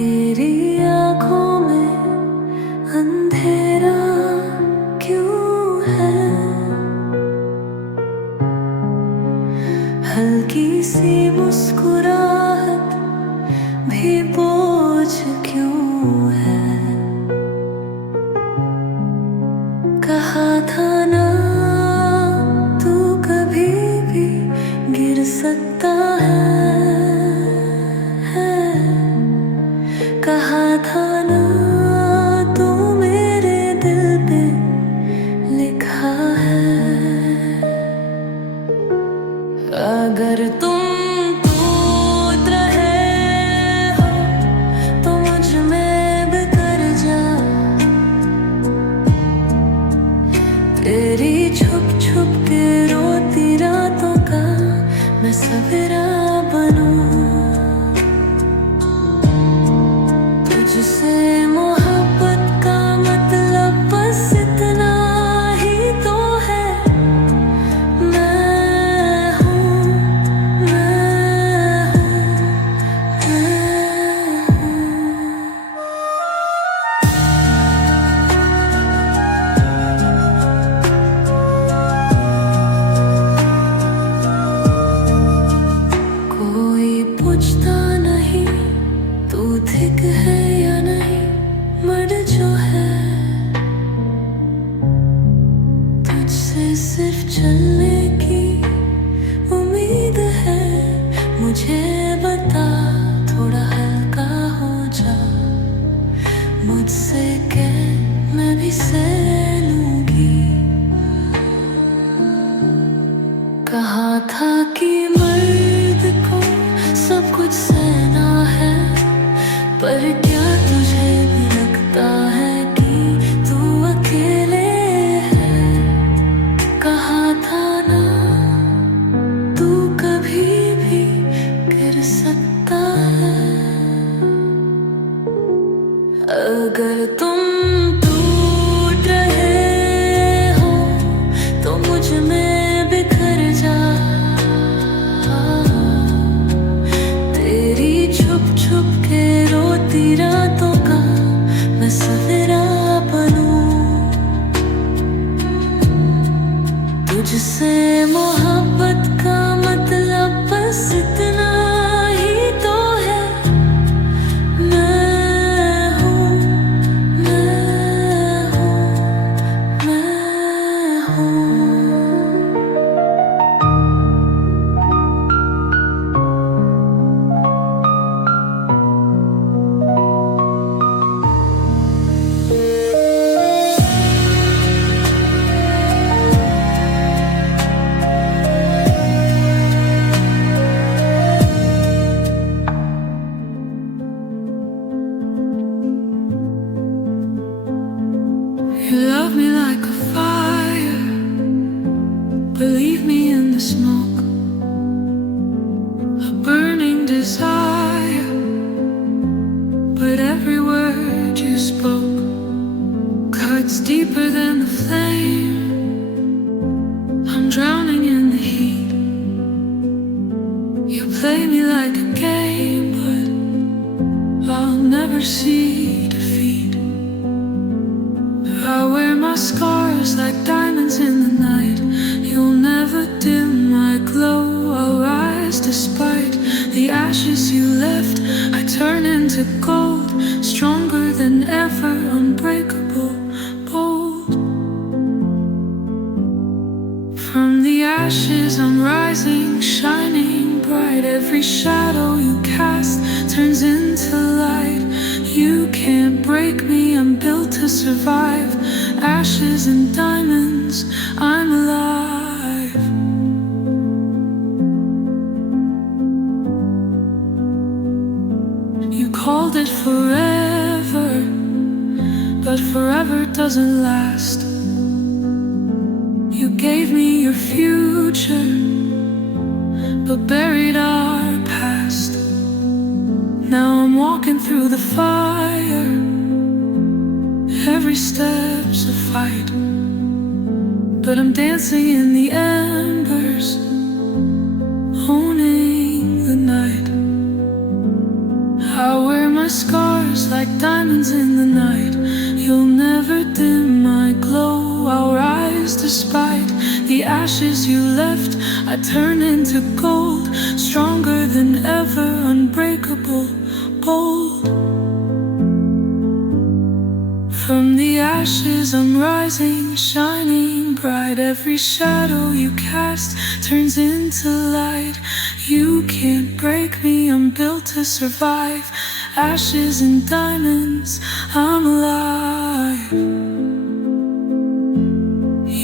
तेरी आँखों में अंधेरा क्यों है, हल्की सी मुस्कुराहट भी बोझ क्यों है। कहा था ना तू कभी भी गिर सकता है, कहा था ना तू मेरे दिल पे लिखा है। अगर तुम टूट रहे हो तो मुझ में बिखर जा, तेरी छुप छुप के रोती रातों का मैं सवेरा बनूं। तुझसे मोहब्बत का मतलब बस इतना ही तो है, मैं हूँ, मैं हूँ, मैं हूँ। कोई पूछता नहीं तू ठीक है या नहीं, मर जो है तुझसे सिर्फ चलने की उम्मीद है। मुझे बता थोड़ा हल्का हो जा, मुझसे कह मैं भी सह लूंगी। कहा था कि मर्द को सब कुछ सहना है, पर क्या तुझे भी लगता है कि तू अकेले है। कहा था ना तू कभी भी गिर सकता है। अगर तुम टूट रहे हो तो मुझ में बिखर जा, तेरी छुप छुप के रोती रातों का मैं सवेरा बनूं। तुझसे मोहब्बत का मतलब बस इतना ही तो है, मैं हूँ, मैं हूँ, मैं हूँ। You love me like a fire, believe me in the smoke, a burning desire, but every word you spoke cuts deeper than the flame. I'm drowning in the heat. You play me like a game, but I'll never see defeat. I wear my scars like diamonds in the night. You'll never dim my glow. I'll rise despite the ashes you left. I turn into gold, stronger than ever, unbreakable, bold. From the ashes I'm rising, shining bright. Every shadow you cast turns into light. You can't break me, I'm built to survive. Ashes and diamonds, I'm alive. You called it forever, but forever doesn't last. You gave me your future, but buried our past. Now I'm walking through the fire. Every step's a fight, but I'm dancing in the embers, owning the night. I wear my scars like diamonds in the night. You'll never dim my glow. I'll rise despite the ashes you left. I turn into gold, stronger than ever, unbreakable, bold. From the ashes I'm rising, shining bright. Every shadow you cast turns into light. You can't break me, I'm built to survive. Ashes and diamonds, I'm alive.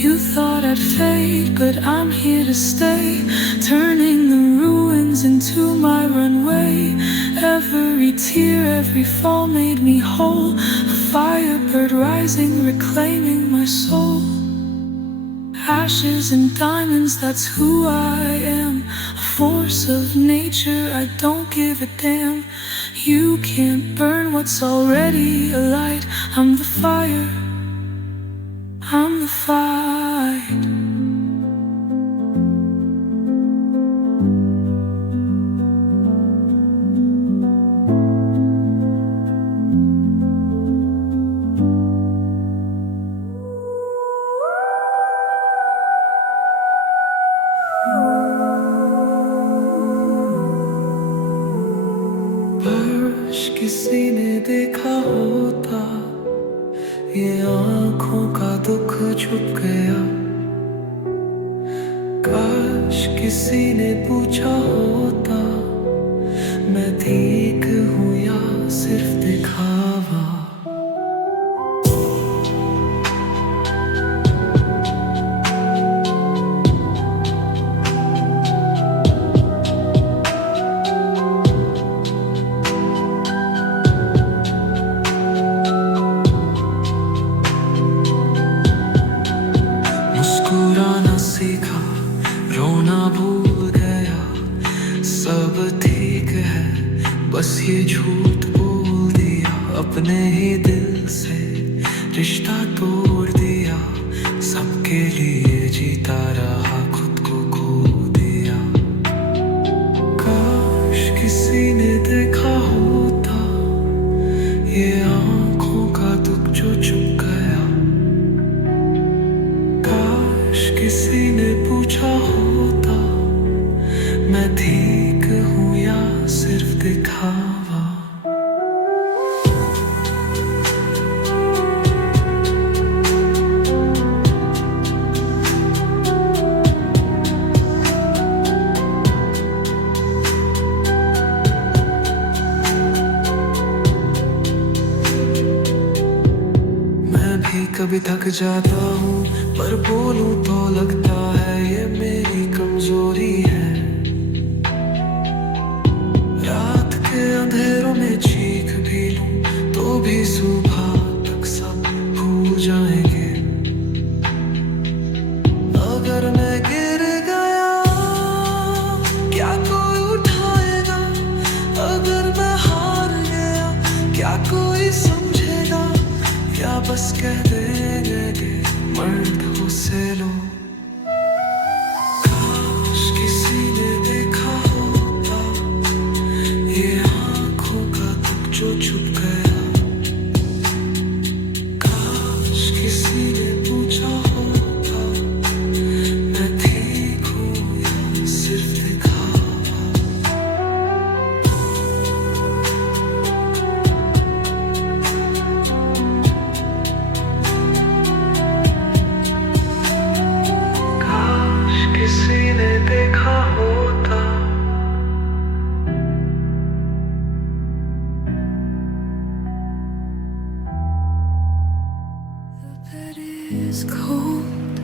You thought I'd fade, but I'm here to stay, turning the ruins into my runway. Every tear, every fall made me whole. A firebird rising, reclaiming my soul. Ashes and diamonds, that's who I am. A force of nature, I don't give a damn. You can't burn what's already alight. I'm the fire, I'm the fight. किसी ने देखा होता ये आँखों का दुख छुप गया। काश किसी ने पूछा होता मैं ठीक हूँ या सिर्फ दिखावा। मुस्कुराना सीखा, रोना भूल गया, सब ठीक है, बस ये झूठ बोल दिया। अपने ही दिल से रिश्ता तोड़ दिया, सबके लिए जीता रहा, खुद को खो दिया। काश किसी ने देखा होता ये आँखों का दुख जो छुप गया। किसी ने पूछा होता मैं ठीक हूँ या सिर्फ दिखावा। मैं भी कभी थक जाता हूँ, पर बोलूं तो लगता है ये मेरी कमजोरी है। रात के अंधेरों में चीख भी लूं तो भी सुबह तक सब भूल जाएंगे। अगर मैं गिर गया क्या कोई उठाएगा, अगर मैं हार गया क्या कोई समझेगा, या बस कह देंगे कि मर्द हो से लो। काश किसी ने देखा होता ये आँखों का दुख जो छुप गया। काश किसी ने पूछा होता मैं ठीक हूँ या सिर्फ दिखावा। किसी ने देखा होता The bed is cold,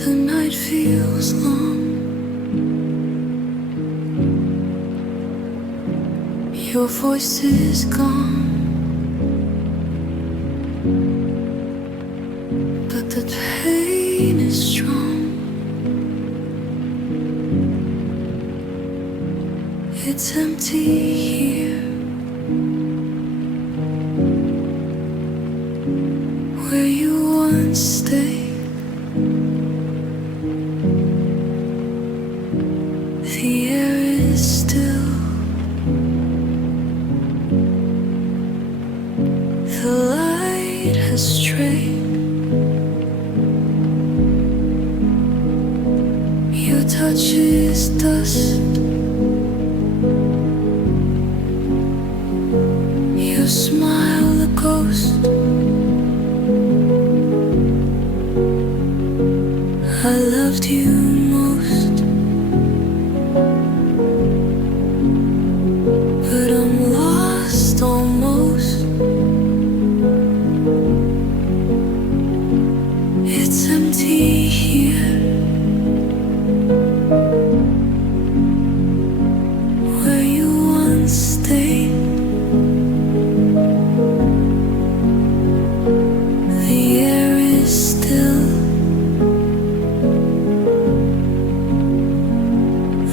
the night feels long. Your voice is gone, but the pain is strong. It's empty here, where you once stayed. The air is still, the light has strayed. Your touch is dust, your smile a ghost. I loved you most, but I'm lost almost. It's empty here, where you once stayed. The air is still,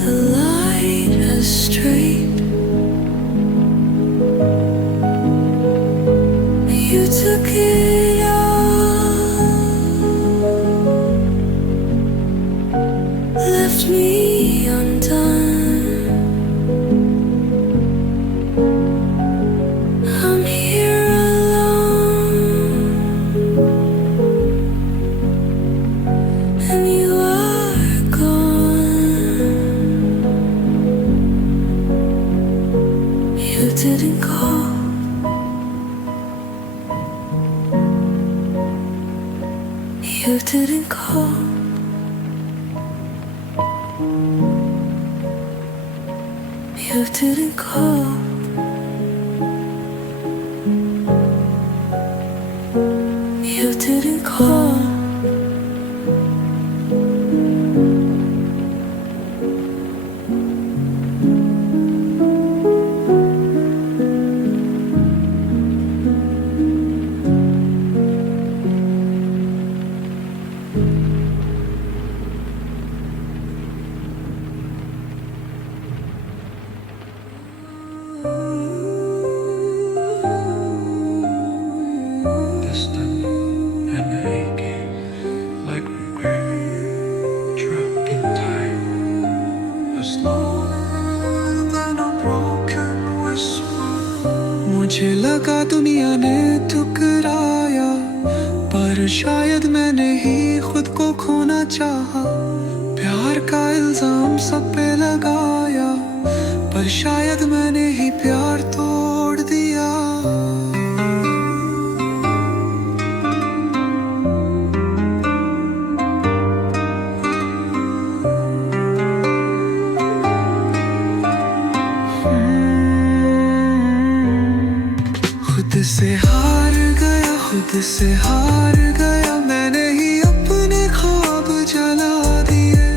the light has strayed. You took it all, left me undone. I'm here alone, and you are gone. You didn't call, you didn't call. You didn't call. You didn't call. Distant and aching, like regret, trapped in time. A slower than a broken whisper. मुझे लगा दुनिया ने ठुकराया, पर शायद मैंने ही खुद को खोना चाहा। प्यार का इल्जाम सब पे लगाया, पर शायद मैंने ही प्यार तोड़ दिया। खुद से हार गया, खुद से हार गया, मैंने ही अपने ख्वाब जला दिए।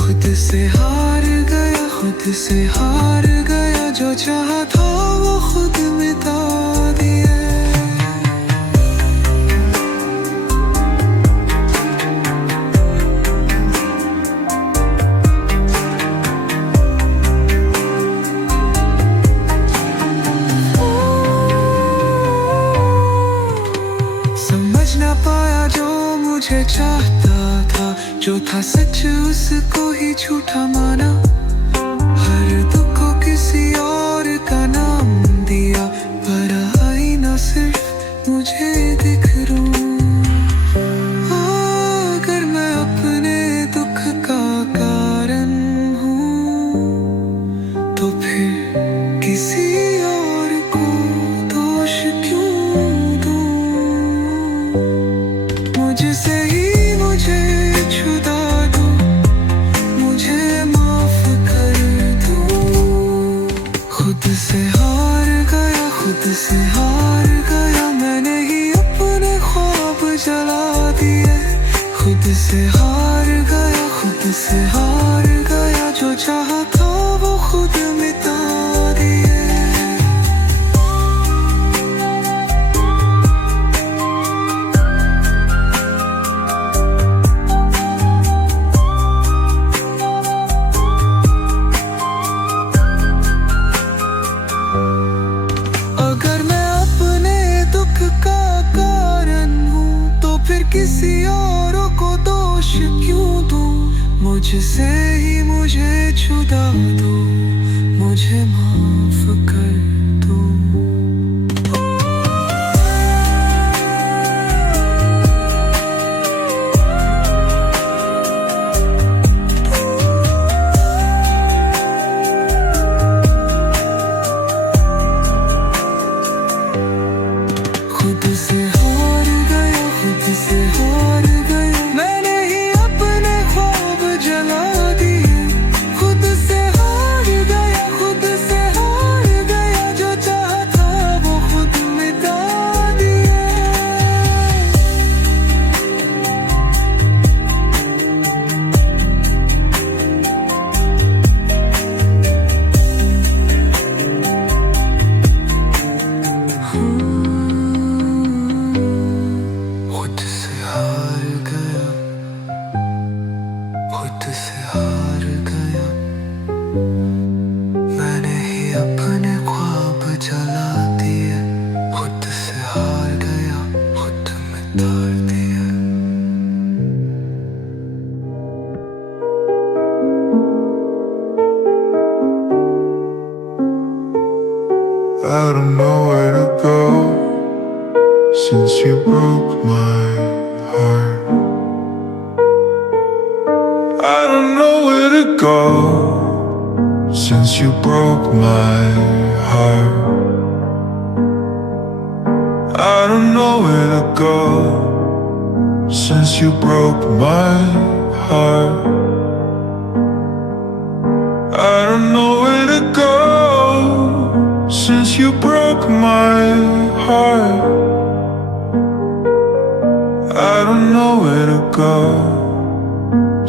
खुद से हार गया, खुद से हार गया, जो चाहा था वो खुद मिटा दिए। समझ ना पाया जो मुझे चाहता था, जो था सच उसको ही झूठा माना। हर दुख को किसी और का नाम दिया, पर आईना सिर्फ मुझे दिख रूं। अगर मैं अपने दुख का कारण हूँ, तो फिर किसी और को दोष क्यों दूं? मुझसे ही मुझे छुड़ा दो, मुझे माफ कर दो। खुद से हार गया, खुद से हार गया, मैंने ही अपने ख्वाब जला दिए। खुद से हार गया, खुद से हार गया, जो चाहा था वो खुद मिटा दिए। औरों को दोष क्यों दूं, मुझसे ही मुझे जुदा दो, मुझे माफ कर दो। खुद से हार गया, खुद से हार गया, मैंने ही अपने ख्वाब जला दिए। खुद से हार गया, खुद से हार गया, जो चाहा था वो खुद मिटा दिया। खुद से हार गया, खुद से हार गया, मैंने ही अपने ख्वाब जला दिए। खुद से हार गया, खुद मिटा दिया। I don't know where to go since you broke my heart. I don't know where to go since you broke my heart. I don't know where to go since you broke my heart. I don't know where to go since you broke my heart. I don't know where to go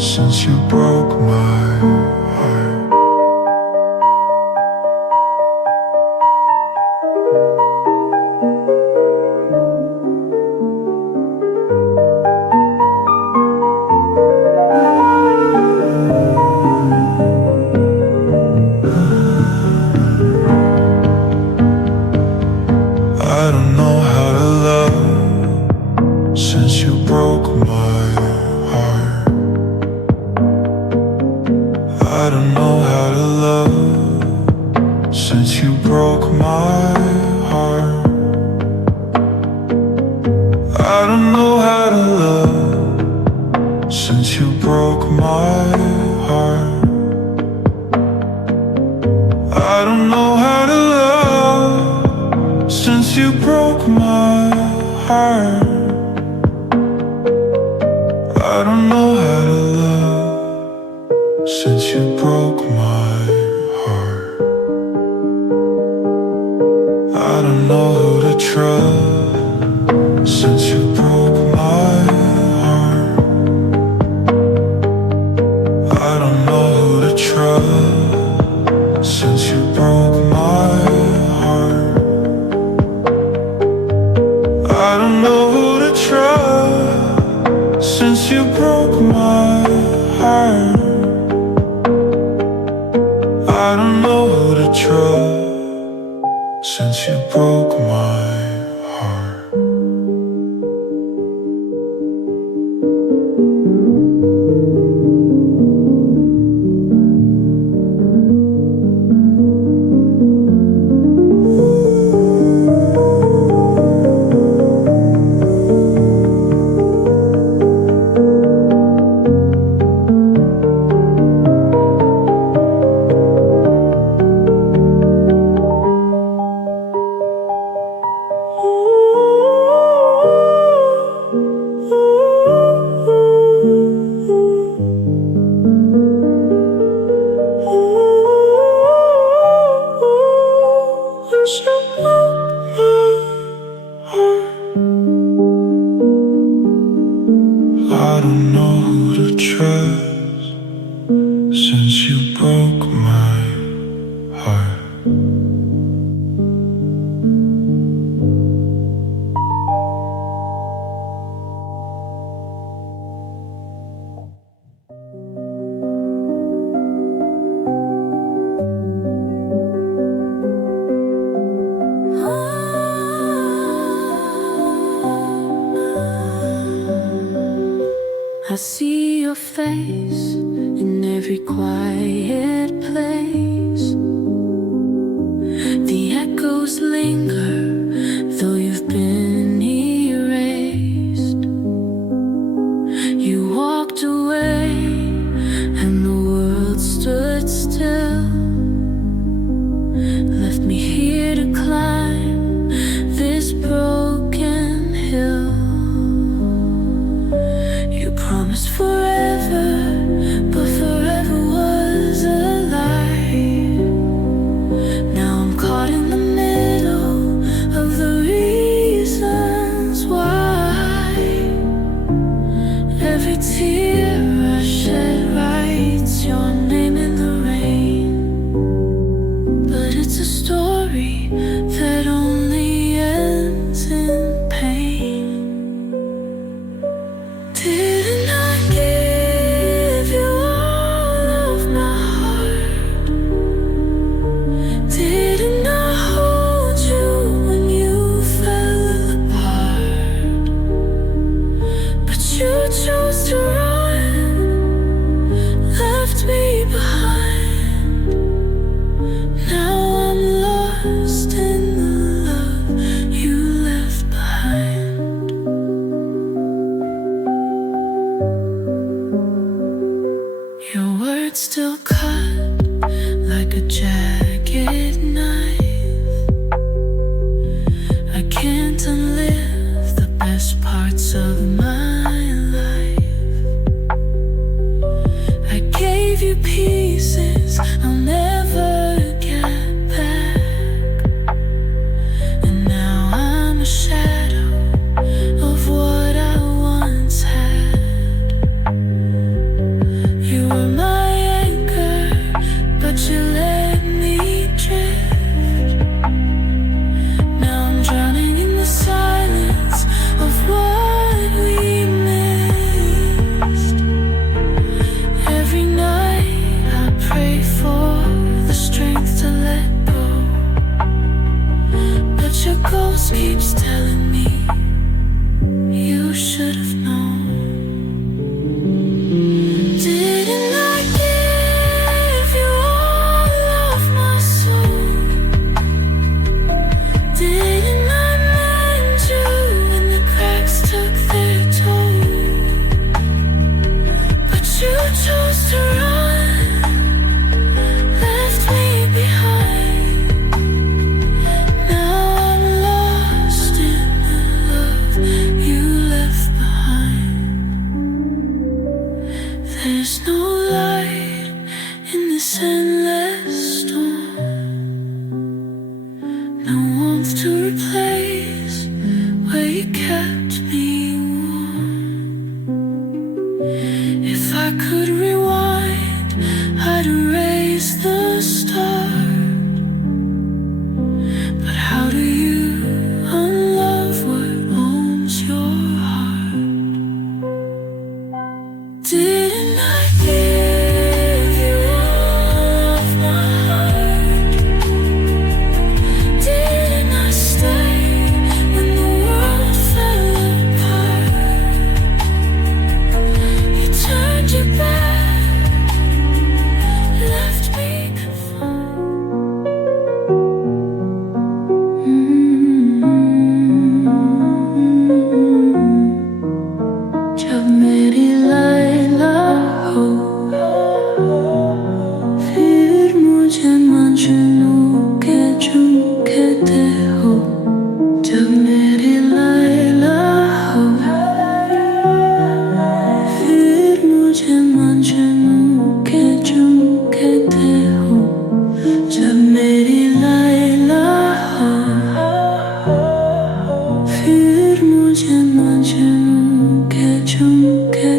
since you broke my heart. I don't know how to love since you broke my heart. I don't know how to love since you broke my heart. I don't know how to love since you broke my heart. I don't know how to love since you broke my heart. I don't know how to love since you broke my heart. I don't know who to trust since you broke my heart. I don't know who to trust since you broke my heart. I don't know who to trust since you broke my heart. I don't know who to trust since you broke my heart. I don't know who to trust since you broke my heart. I see your face in every quiet place. The echoes linger, though you've been erased. You walked away, and the world stood still. Left me here to climb this broken hill. You promised forever, but forever was a lie. Now I'm caught in the middle of the reasons why. Every tear I shed writes your name in the rain. But it's a story that only ends in pain. Didn't I give you all of my heart? Didn't I hold you when you fell apart? But you chose to run, left me behind. Now I'm lost in the love you left behind. Your words still cut like a jagged knife. I can't unlive the best parts of my life. I gave you pieces I'll never get back. And now I'm a shadow of what I once had. You were my anchor, but you let me drift. Now I'm drowning in the silence of what we missed. Every night I pray for the strength to let go, but your ghost keeps telling me you should have known. Didn't I give you all of my soul? Didn't I mend you when the cracks took their toll? But you chose to run, left me behind. Now I'm lost in the love you left behind. There's no light in this endless storm, no warmth to replace where you kept me warm. If I could rewind, I'd erase the start. But how do you unlove what owns your heart? Didn't I give you all of my heart? Didn't I stay when the world fell apart? You turned your back, left me confined. जब मेरी लैला हो, फिर मुझे मजनू के झुमके हो. जब मेरी लैला हो, फिर मुझे मजनू के झुमके हो. जब मेरी लैला हो, फिर मुझे मजनू के झुमके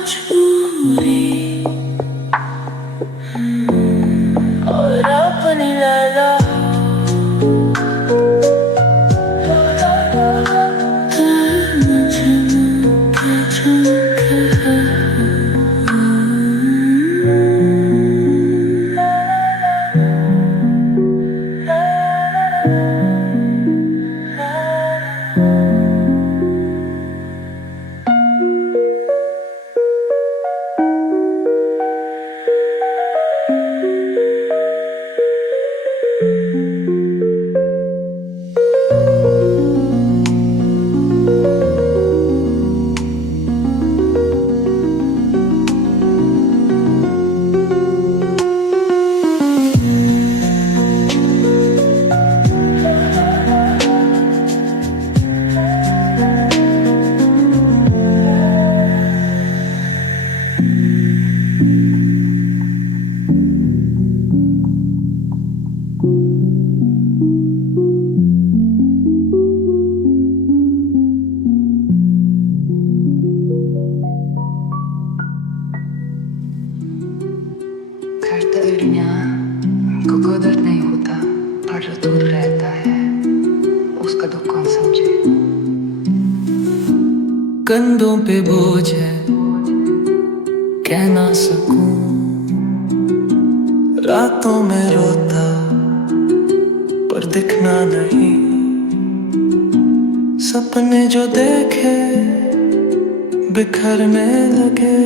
मजबूरी और अपनी लैला दिल दुनिया को कोई दर्द नहीं होता, पर जो दूर रहता है उसका दुख कौन समझे। कंधों पे बोझ है कह ना सकूं, रातों में रोता पर दिखना नहीं, सपने जो देखे बिखरने लगे,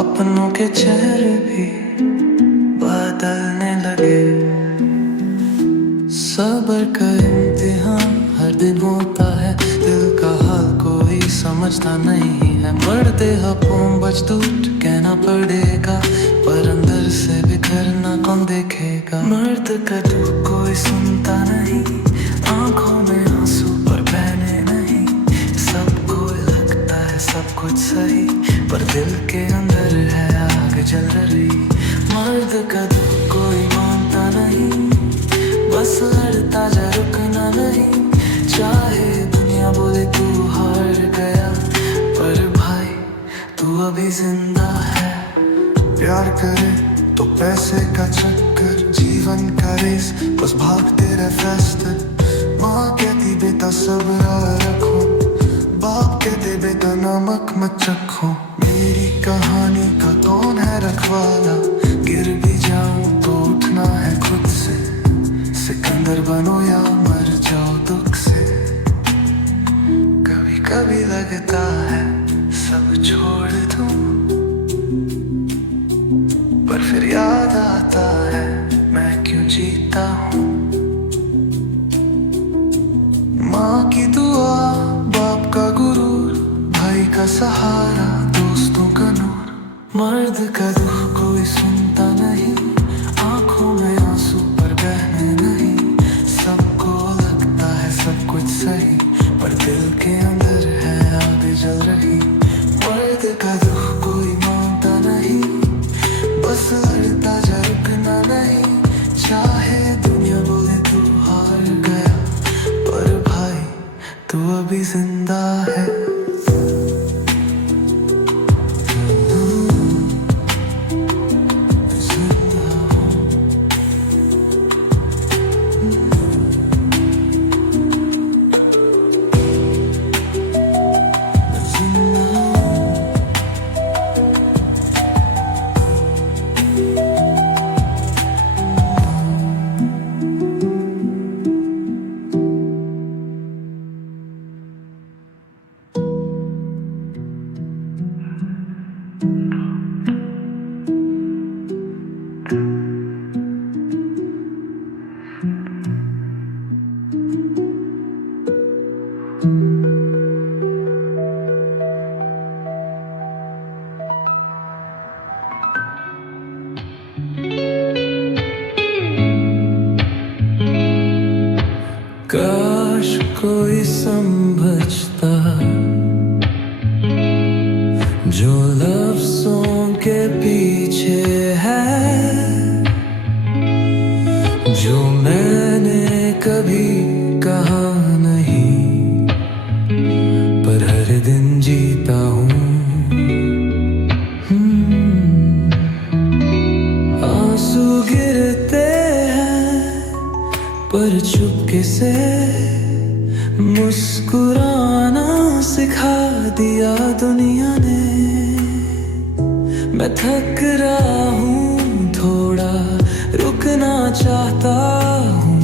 अपनों के चेहरे भी बदलने लगे। सब्र का इम्तिहान हर दिन होता है, दिल का हाल कोई समझता नहीं है। मरते हपों बच टूट कहना पड़ेगा, पर अंदर से बिखरना कौन देखेगा। मर्द का दुख कोई सुनता नहीं, आंखों में आंसू पर बहने नहीं। सबको लगता है सब कुछ सही, पर दिल के अंदर है आग जल रही। मर्द का दुख कोई मानता नहीं, बस लड़ता जा रुकना नहीं। चाहे दुनिया बोले तू हार गया, पर भाई तू अभी जिंदा है। प्यार करे तो पैसे का चक्कर, जीवन का रेस बस भागते रहे फास्टर। माँ कहती बेटा सब्र रखो, बाप कहते बेटा नमक मत चखो। मेरी कहानी का कौन है रखवाला, गिर भी जाऊं तो उठना है खुद से। सिकंदर बनो या मर जाओ दुख से। कभी कभी लगता है सब छोड़ दूं, पर फिर याद आता है मैं क्यों जीता हूँ। माँ की दुआ, बाप का गुरूर, भाई का सहारा, दोस्तों का नूर। मर्द का दुख कोई सुनता नहीं, आंखों में आंसू पर बहने नहीं। सबको लगता है सब कुछ सही, पर दिल के अंदर है आग जल रही। मर्द का दुख कोई मानता नहीं, बस लड़ता जा रुकना नहीं। चाहे दुनिया बोले तू हार गया, पर भाई तू अभी जिंदा है। काश कोई समझता जो लफ्ज़ों के पीछे है, जो मैंने कभी कहा नहीं, पर हर दिन जीता हूँ। दिया दुनिया ने। मैं थक रहा हूँ थोड़ा, रुकना चाहता हूँ,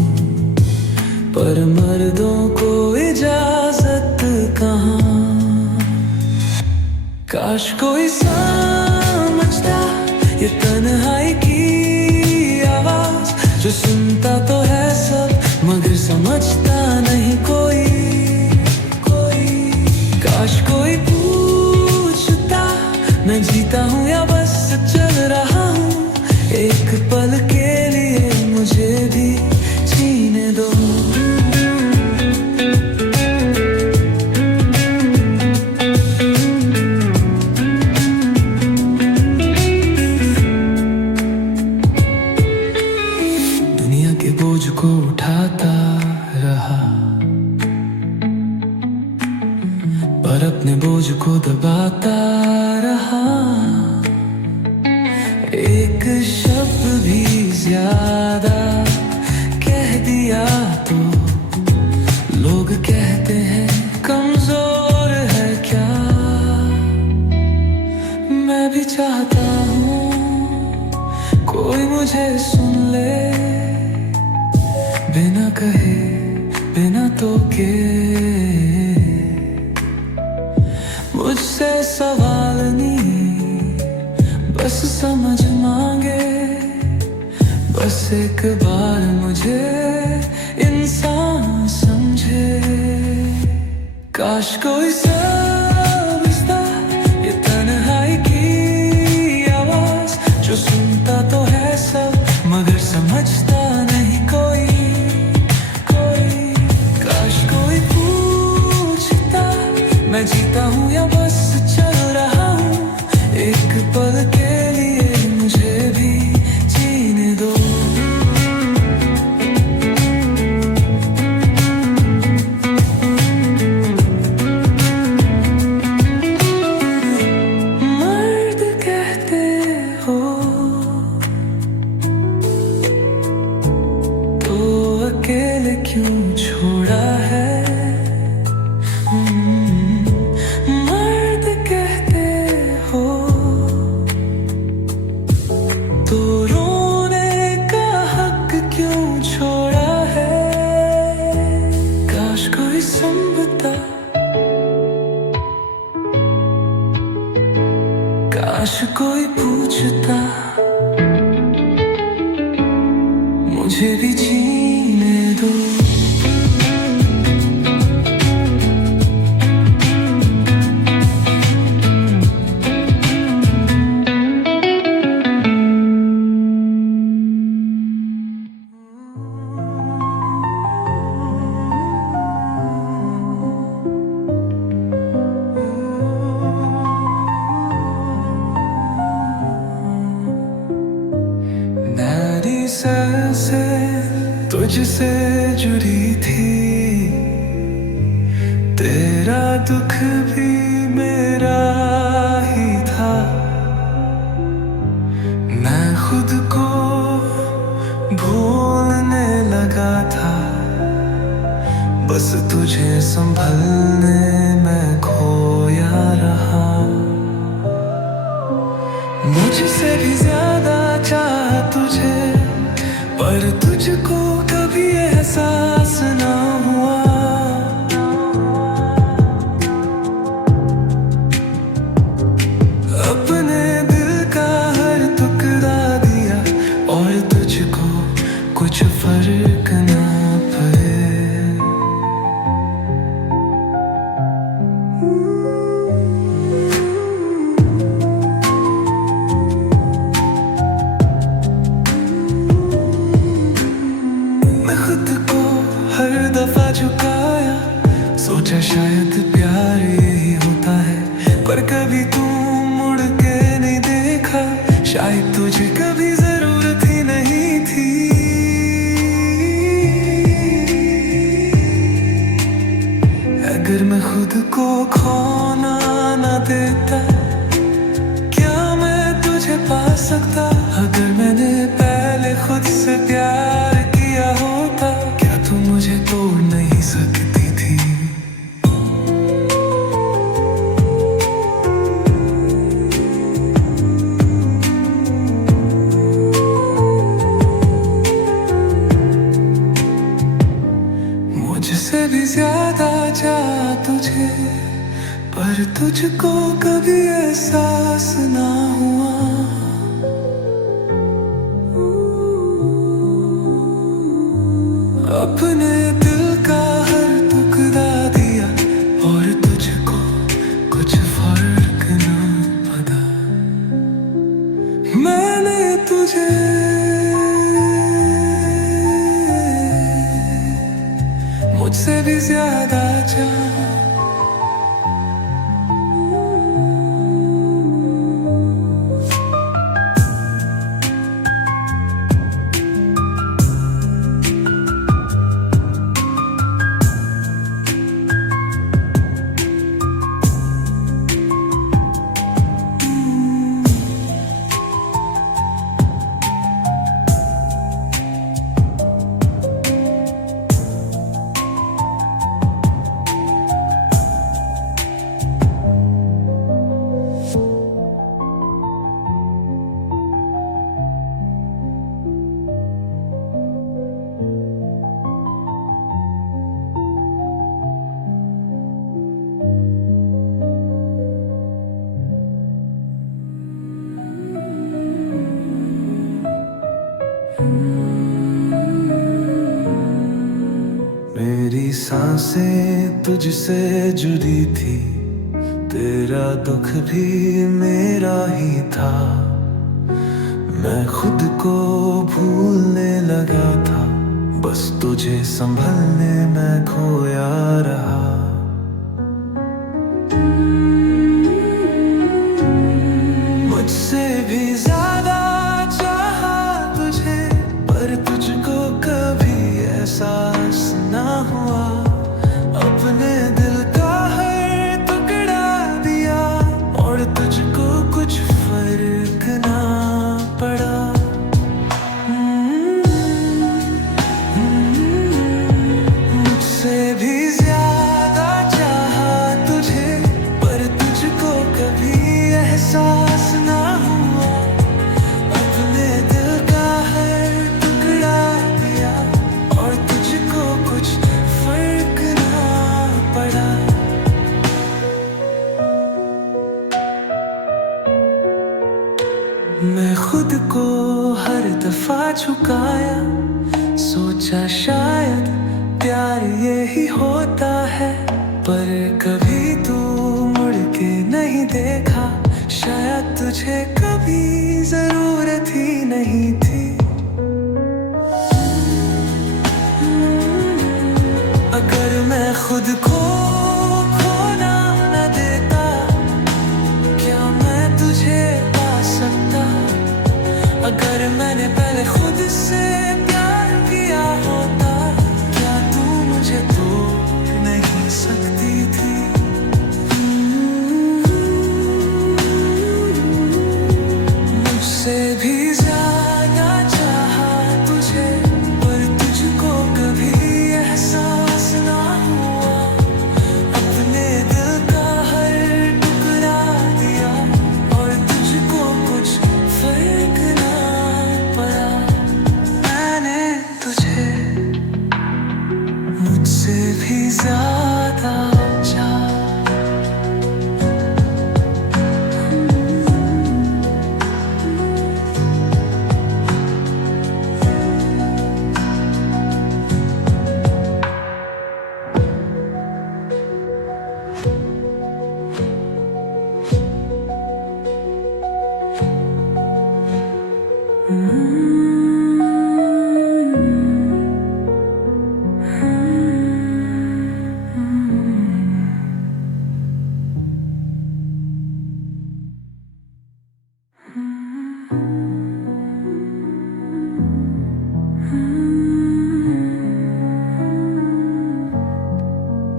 पर मर्दों को इजाजत कहाँ। काश कोई समझता ये तन्हाई की आवाज, जो सुनता तो है सब मगर समझता नहीं कोई। काश कोई पूछता मैं जीता हूँ या बस चल रहा हूँ, एक पल के लिए मुझे भी जीने दो। दुनिया के बोझ को उठाता रहा, पर अपने बोझ को दबाता रहा। एक शब्द भी ज्यादा कह दिया तो लोग कहते हैं कमजोर है क्या। मैं भी चाहता हूँ कोई मुझे सुन ले, बिना कहे बिना टोके। मुझसे सवाल नहीं बस समझ मांगे, बस एक बार मुझे इंसान समझे। काश कोई समझता ये तन्हाई की आवाज, जो सुनता तो है सब मगर समझता नहीं कोई। काश कोई पूछता मैं जीता हूँ या बस चल रहा हूँ, एक पल के लिए मुझे भी जीने दो। मर्द कहते हो तो अकेले क्यों छोड़ा है। तो रोने का हक क्यों छोड़ा है। काश कोई समझता, काश कोई पूछता, मुझे भी जीने दो। से तुझसे जुड़ी थी, तेरा दुख भी मेरा ही था। मैं खुद को भूलने लगा था, बस तुझे संभलने में खोया रहा। मुझसे भी ज्यादा चाहा तुझे, पर तुझको कभी एहसास ना हुआ। अपने दिल का हर टुकड़ा दिया और तुझको कुछ फर्क ना पड़े। खुद को हर दफा झुकाया, सोचा शायद प्यार यही होता है, पर कभी तू मुड़ के नहीं देखा। शायद तुझे कभी जरूरत ही नहीं थी। अगर मैं खुद को खोना ना देता, क्या मैं तुझे पा सकता। अगर मैंने पहले खुद से प्यार किया होता, क्या तू मुझे तोड़ नहीं सकती थी। पर तुझको कभी एहसास ना हुआ। अपने दिल का हर टुकड़ा दिया और तुझको कुछ फर्क ना पड़ा। मैंने तुझे मुझसे भी ज्यादा चाहा। मेरी सांसें तुझसे जुड़ी थी, तेरा दुख भी मेरा ही था। मैं खुद को भूलने लगा था, बस तुझे संभलने में खोया रहा। मुझसे भी ज्यादा चाहा तुझे, पर तुझको कभी एहसास ना हुआ। अपने दिल का हर टुकड़ा दिया और तुझको कुछ फर्क ना पड़ा। मुझसे भी ज्यादा चाहा तुझे, पर तुझको कभी एहसास ना हुआ। अपने दिल का हर टुकड़ा दिया और तुझको कुछ फर्क ना पड़ा। मैं खुद को हर दफा झुकाया, सोचा शायद प्यार यही होता है, पर कभी तू मुड़ के नहीं देखा। शायद तुझे कभी जरूरत ही नहीं थी। अगर मैं खुद को खोना न देता, क्या मैं तुझे पा सकता? अगर मैंने पहले खुद से प्यार किया होता, क्या तू मुझे तोड़ नहीं सकती थी? मुझसे भी ज्यादा चाहा तुझे, पर तुझको कभी एहसास ना हुआ। अपने दिल का हर टुकड़ा दिया और तुझको कुछ फर्क ना पड़ा। मैंने तुझे मुझसे भी ज्यादा चाहा।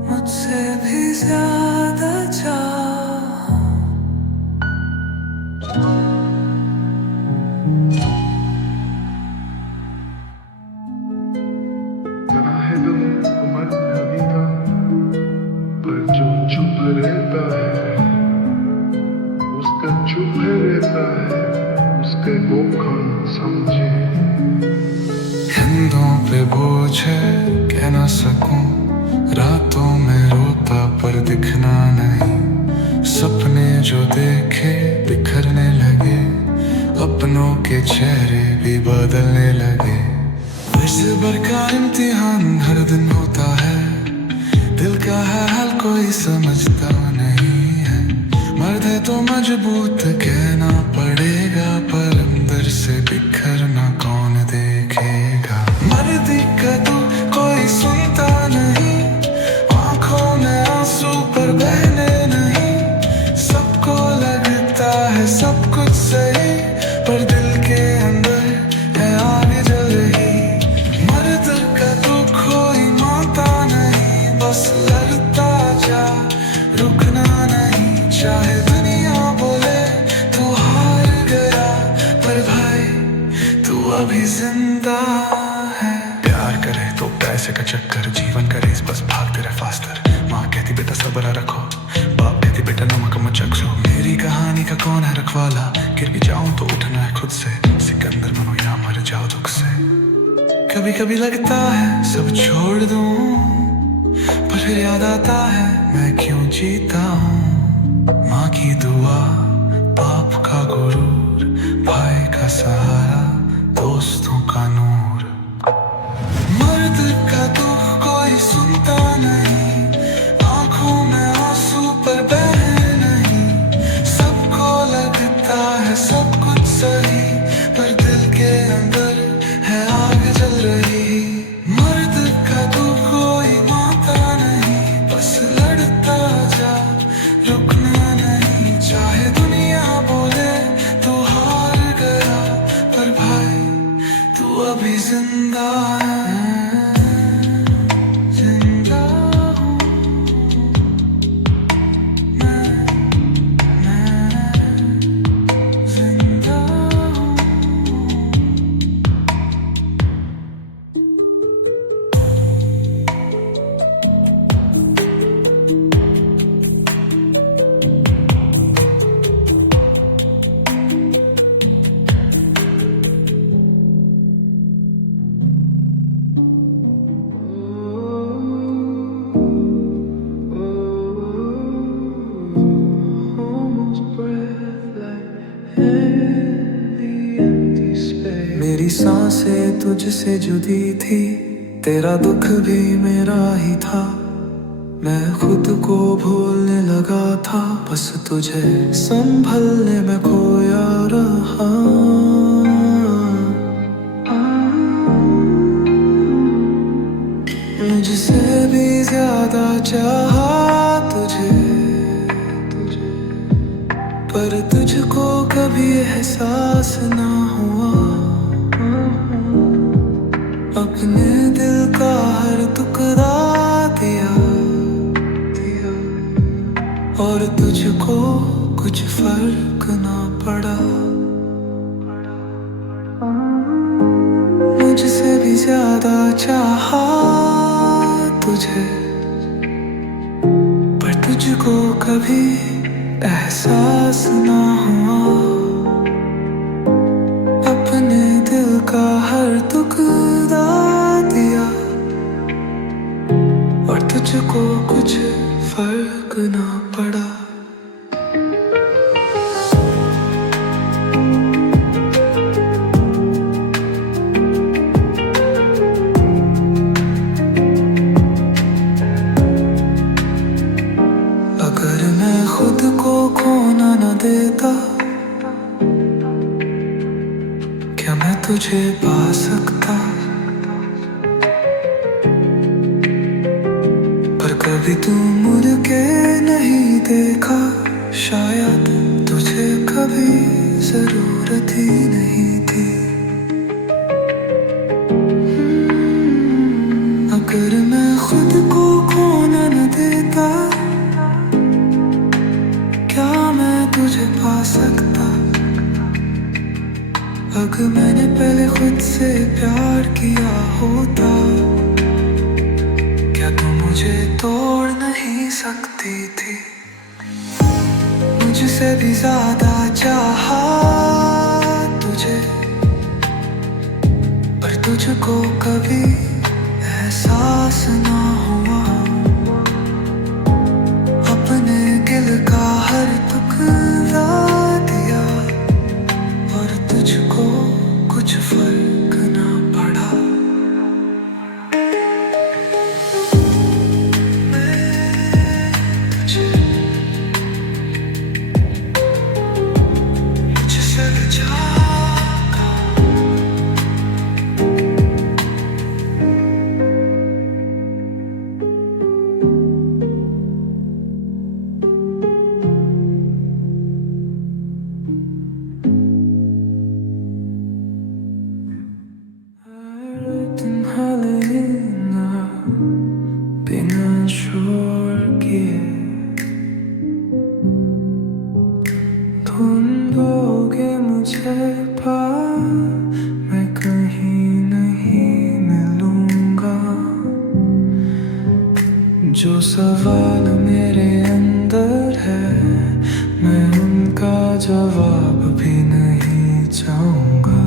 मुझसे भी ज्यादा चाहा। दिल उमर नबी का, पर जो चुप रहता है उसका चुप रहता है, उसके वो कौन समझे। कंधों पे बोझ है कह ना सकूं, रातों में रोता पर दिखना नहीं। जो देखे बिखरने लगे, अपनों के चेहरे भी बदलने लगे। वैसे भर का इम्तिहान हर दिन होता है, दिल का है हाल कोई समझता नहीं है। मर्द है तो मजबूत कहना पड़ेगा, पर अंदर से बिखरना कौन देखेगा। मर्दी का तो कोई सुनता नहीं, आंखों में आंसू पर बहने नहीं। सबको लगता है सब कुछ सही, पर दिल के अंदर है आग जल रही। मर्द का तो कोई मानता नहीं, बस लड़ता जा रुकना नहीं। चाहे दुनिया बोले तू हार गया, पर भाई तू अभी जिंदा है। प्यार करे तो पैसे का चक्कर, जीवन का रेस बस भागते रहे फास्टर। माँ कहती बेटा सब्र रखो, बाप कहती बेटा नमक मत चखो। मेरी कहानी का कौन है रखवाला, गिर भी जाऊं तो उठना है खुद से। सिकंदर बनो या मर जाओ दुख से। कभी कभी लगता है सब छोड़ दूं, पर फिर याद आता है मैं क्यों जीता हूँ। माँ की दुआ, बाप का गुरूर, भाई का सहारा, दोस्तों का नूर। मर्द का दुख कोई सुनता नहीं, आंखों में आंसू पर बहे नहीं। सबको लगता है सब कुछ सही, पर दिल के अंदर है आग जल रही। मर्द का दुख कोई मानता नहीं, बस लड़ता जा रुकना नहीं। चाहे दुनिया बोले तू हार गया, पर भाई तू अभी जिंदा है। जिंदा हूँ मैं जिंदा हूँ। मेरी सांसें तुझसे जुदी थी, तेरा दुख भी मेरा ही था। मैं खुद को भूलने लगा था, बस तुझे संभलने में खोया रहा। मुझसे भी ज्यादा चाहा तुझे, पर तुझको कभी एहसास ना हुआ। अपने दिल का हर टुकड़ा दिया, और तुझको कुछ फर्क ना पड़ा। मुझसे भी ज्यादा चाहा तुझे, पर तुझको कभी एहसास ना हुआ। अपने दिल का हर टुकड़ा दिया, और तुझको कुछ फर्क ना पड़ा। अगर मैं खुद को खोना न देता, क्या मैं तुझे पा सकता। पर कभी तू मुड़ के नहीं देखा, शायद तुझे कभी जरूरत ही नहीं थी। अगर मैं खुद को खोना न देता, क्या मैं तुझे पा सकता। अगर मैंने पहले खुद से प्यार किया होता, क्या तू मुझे तोड़ नहीं सकती थी। मुझसे भी ज्यादा चाहा तुझे, पर तुझको कभी एहसास ना हुआ। अपने दिल का हर टुकड़ा ढूंढोगे मुझे पार, मैं कहीं नहीं मिलूंगा। जो सवाल मेरे अंदर है, मैं उनका जवाब भी नहीं चाहूंगा।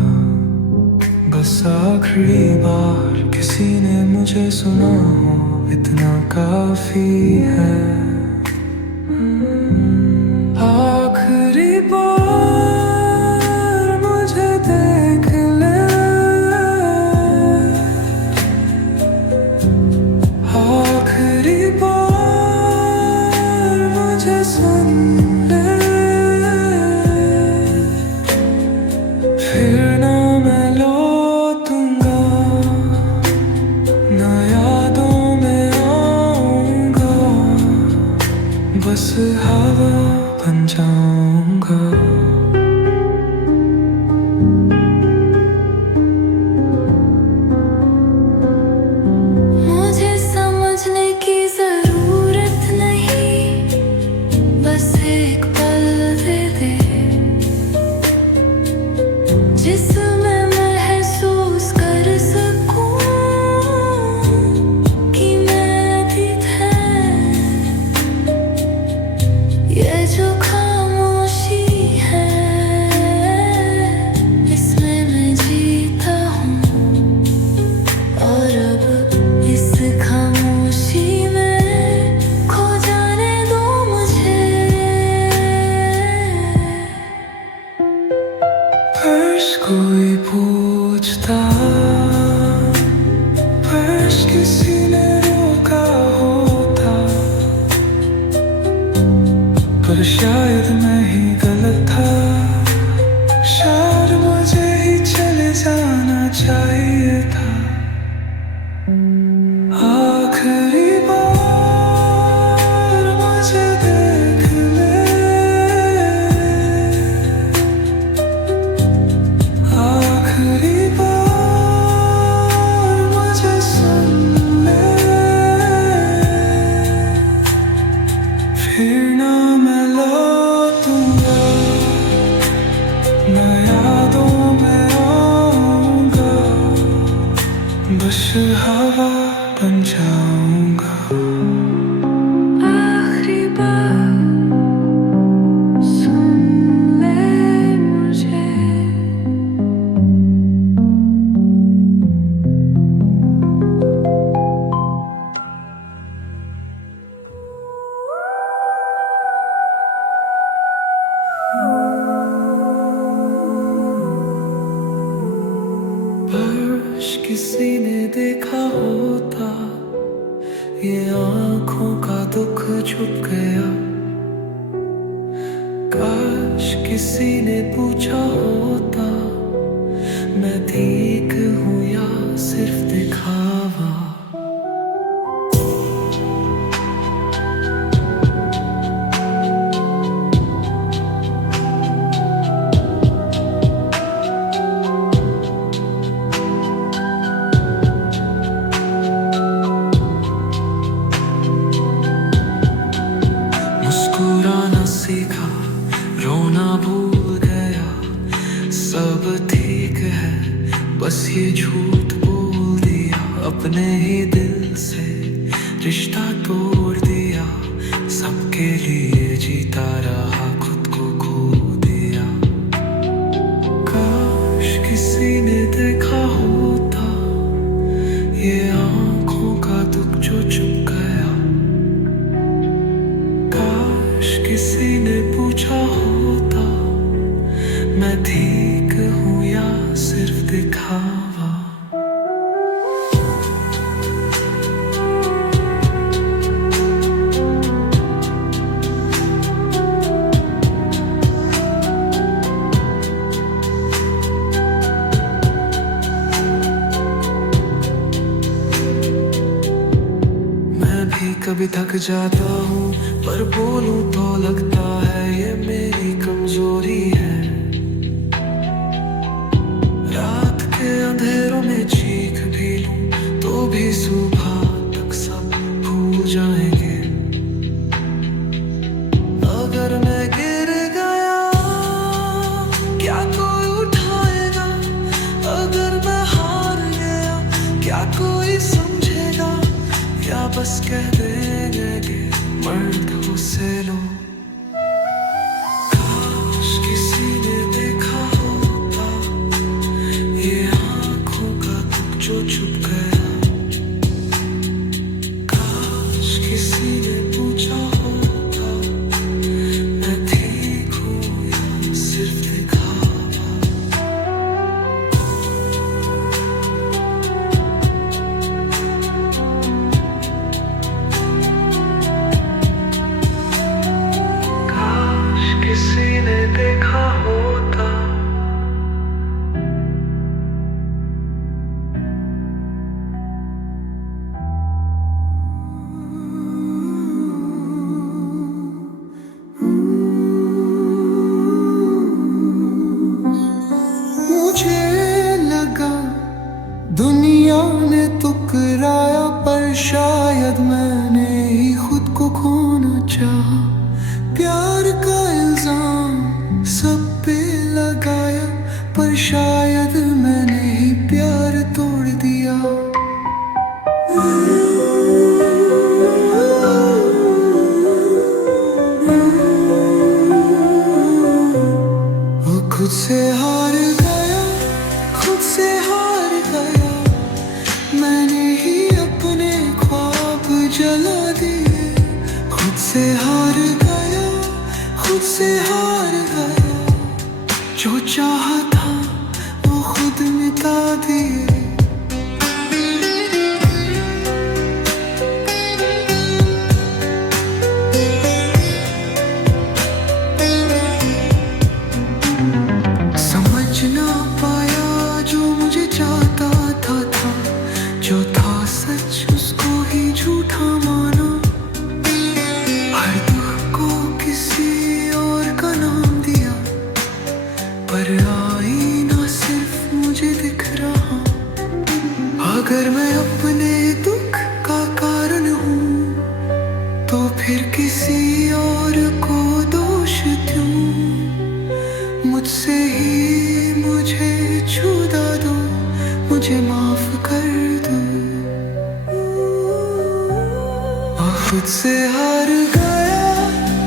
बस आखिरी बार किसी ने मुझे सुना हो, इतना काफी है। आखिरी बार मुझे देख ले, आखिरी बार मुझे सुन ले, फिर ना मैं लौटूंगा, ना यादों में आऊंगा, बस हवा बन जाऊंगा। मुझे समझने की जरूरत नहीं, बस एक पल दे दे, जिसमें महसूस कर सकूं कि मैं भी था। ये जो खामोशी है, इसमें मैं जीता हूँ, और अब इस खामोशी में खो जाने दो मुझे। फर्श कोई पूछता, फर्श किसी ने रोका होता, पर शायद मैं ही गलत था, शायद मुझे ही चले जाना चाहिए था। आखिरी बार मुझे देख ले, आखिरी बार मुझे सुन ले, फिर ना मैं लौटूंगा, ना यादों में आऊंगा, बस हवा बन जाऊंगा। आखिरी बार सुन ले मुझे। फर्श किसी ने देखा होता, ये आंखों का दुख छुप गया। काश किसी ने पूछा होता, मैं ठीक हूँ या सिर्फ दिखावा। मुस्कुराना सीखा, रोना भूल गया, सब ठीक है, बस ये झूठ बोल दिया। अपने ही दिल से रिश्ता तोड़ दिया, सबके लिए जीता रहा, खुद को खो दिया। काश किसी ने देखा होता, ये आंखों का दुख जो चुप गया। काश किसी ने पूछा होता, मैं ठीक हूँ या सिर्फ दिखावा। मैं भी कभी थक जाता हूँ, पर बोलूं तो लगता है ये मेरी कमजोरी है। रात के अंधेरों में चीख भी लूं तो भी सुबह तक सब भूल जाएंगे। अगर मैं गिर गया बस कह देंगे कि मर्द हो से लो। काश किसी ने देखा होता ये आंखों का दुख जो छुप गया। काश किसी ने पूछा होता मैं ठीक हूँ या सिर्फ दिखावा। काश किसी ने देखा होता। मुझे लगा दुनिया ने ठुकराया, पर शायद मैंने ही खुद को खोना चाहा। प्यार का इल्जाम सब पे लगाया, पर शायद मैंने ही प्यार तोड़ दिया। वो खुद से हार गया, खुद से हार गया। मैंने ही अपने ख्वाब जला दिए। खुद से हार गया, खुद से हार गया। जो चाहा था वो खुद मिटा दिए। समझ ना पाया जो मुझे चाहता था। जो था सच उसको ही झूठा माना। हर दुख को किसी और का नाम दिया, पर आईना सिर्फ मुझे दिख रहा। अगर मैं अपने दुख का कारण हूँ तो फिर किसी और को दोष क्यों? मुझसे ही मुझे छुड़ा दो, मुझे माफ कर दो। खुद से हार गया,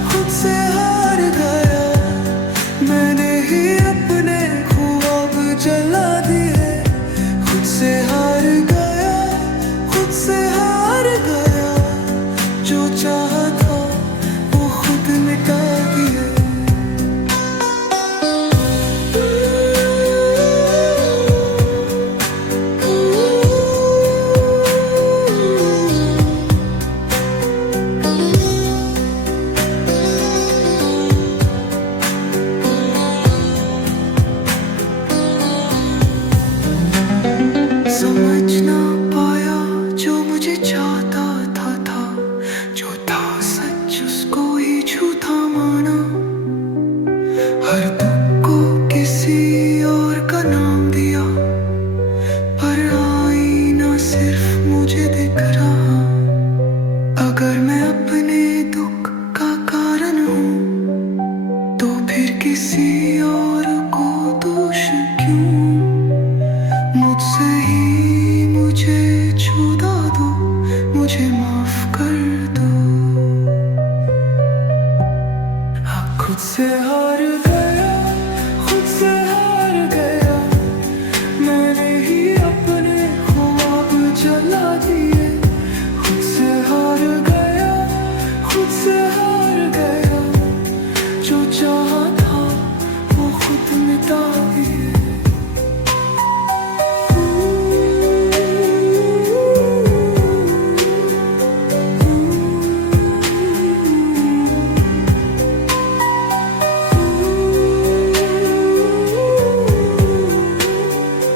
खुद से हार गया। मैंने ही अपने ख्वाब जला दिए। खुद से हार गया, खुद से हार गया। जो चाहा था वो खुद मिटा दिए। समझ ना पाया जो मुझे चाहता था। जो था सच उसको ही झूठा माना। हर दुख को किसी और का नाम दिया, पर आईना सिर्फ मुझे दिख रहा। अगर मैं अपने दुख का कारण हूँ तो फिर किसी और को दोष क्यों? मुझसे ही मुझे छुड़ा दो, मुझे माफ कर दो। हाँ, खुद से हार गया, खुद से हार गया। मैंने ही अपने ख्वाब जला दिए। खुद से हार गया, खुद से हार गया। जो चाहा था वो खुद मिटा दिए।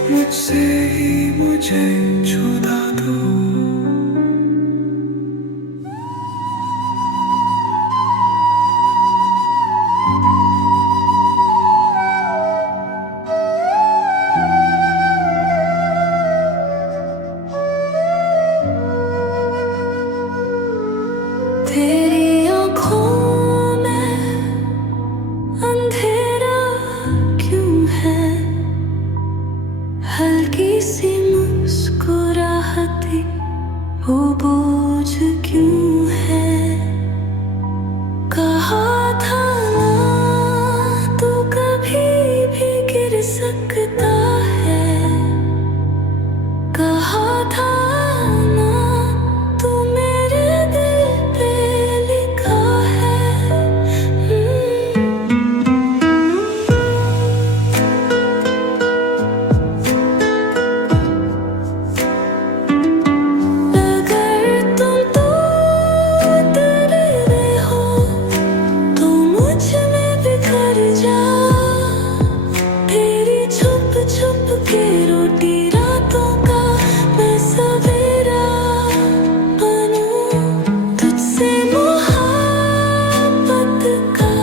मुझसे ही मुझे छुड़ा दो। जा, तेरी छुप छुप के रोटी रातों का मैं सवेरा बनूं। तुझसे मोहब्बत का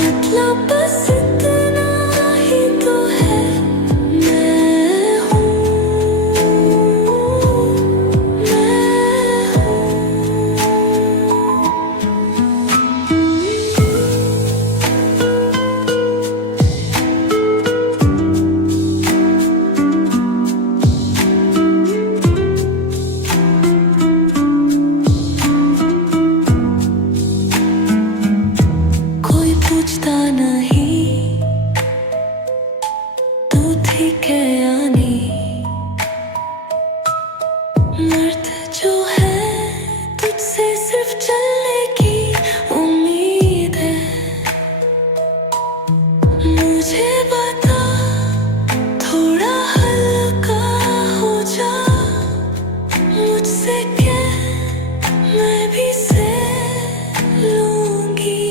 मतलब बस इतना ही तो है, मैं हूँ, मैं हूँ। कोई पूछता नहीं तू थी क्या यानी, मर्द जो है तुझसे सिर्फ चलने की उम्मीद है। मुझे बता थोड़ा हल्का हो जा, मुझसे कह मैं भी से लूंगी।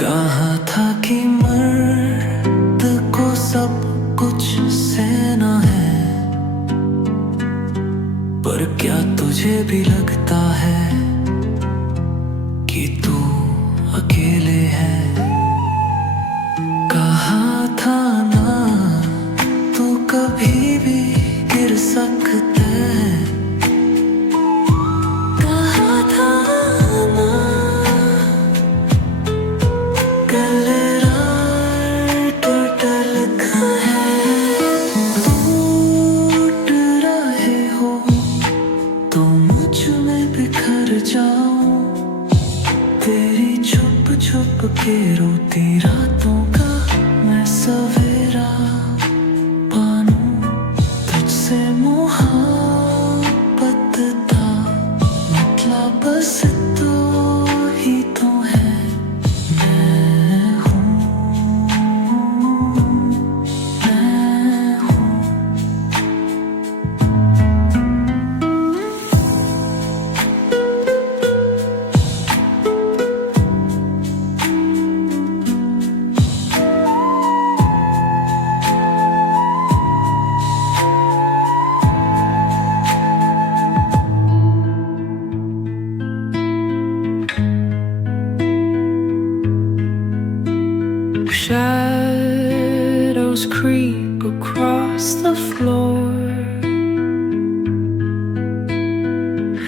कहा था कि मर्द को सब कुछ सहना है, पर क्या तुझे भी लगता है कि तू अकेले है? कहा था ना तू कभी भी गिर सकता है, कहा था ना टूटल है, टूट रहे हो तो मुझ में बिखर जाऊं। तेरी छुप छुप के रोती रातों का मैं सवेरा बनूं। तुझसे मोहब्बत का मतलब बस तो ही तो है, मैं हूँ, मैं हूँ। Shadows creep across the floor,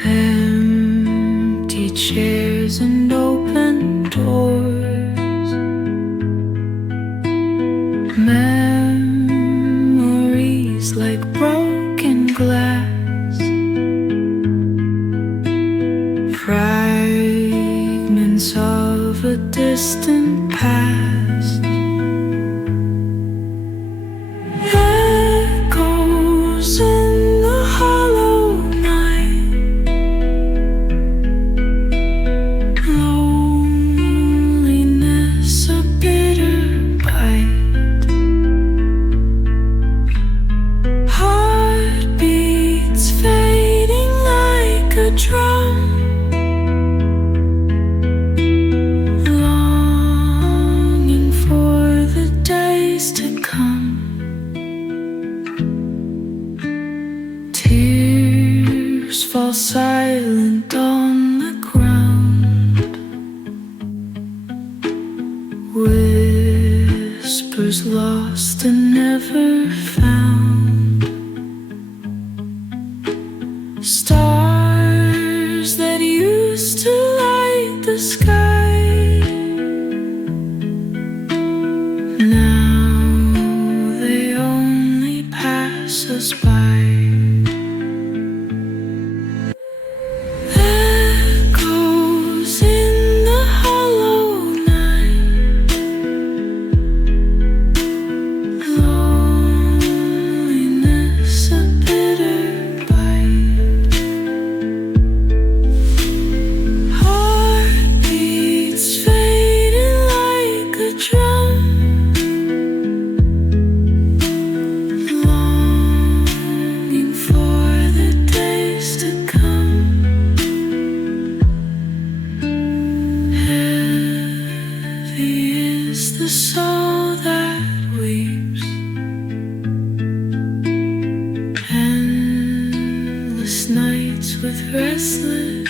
empty chairs and open doors, memories like broken glass, fragments of a distant past. Echoes in the hollow night, loneliness a bitter bite, heartbeats fading like a drum, longing for the days to come. Tears fall silent on the ground, whispers lost and never found, stars that used to light the sky now they only pass us by. Echoes in the hollow night, heavy is the soul that weeps. Endless nights with restless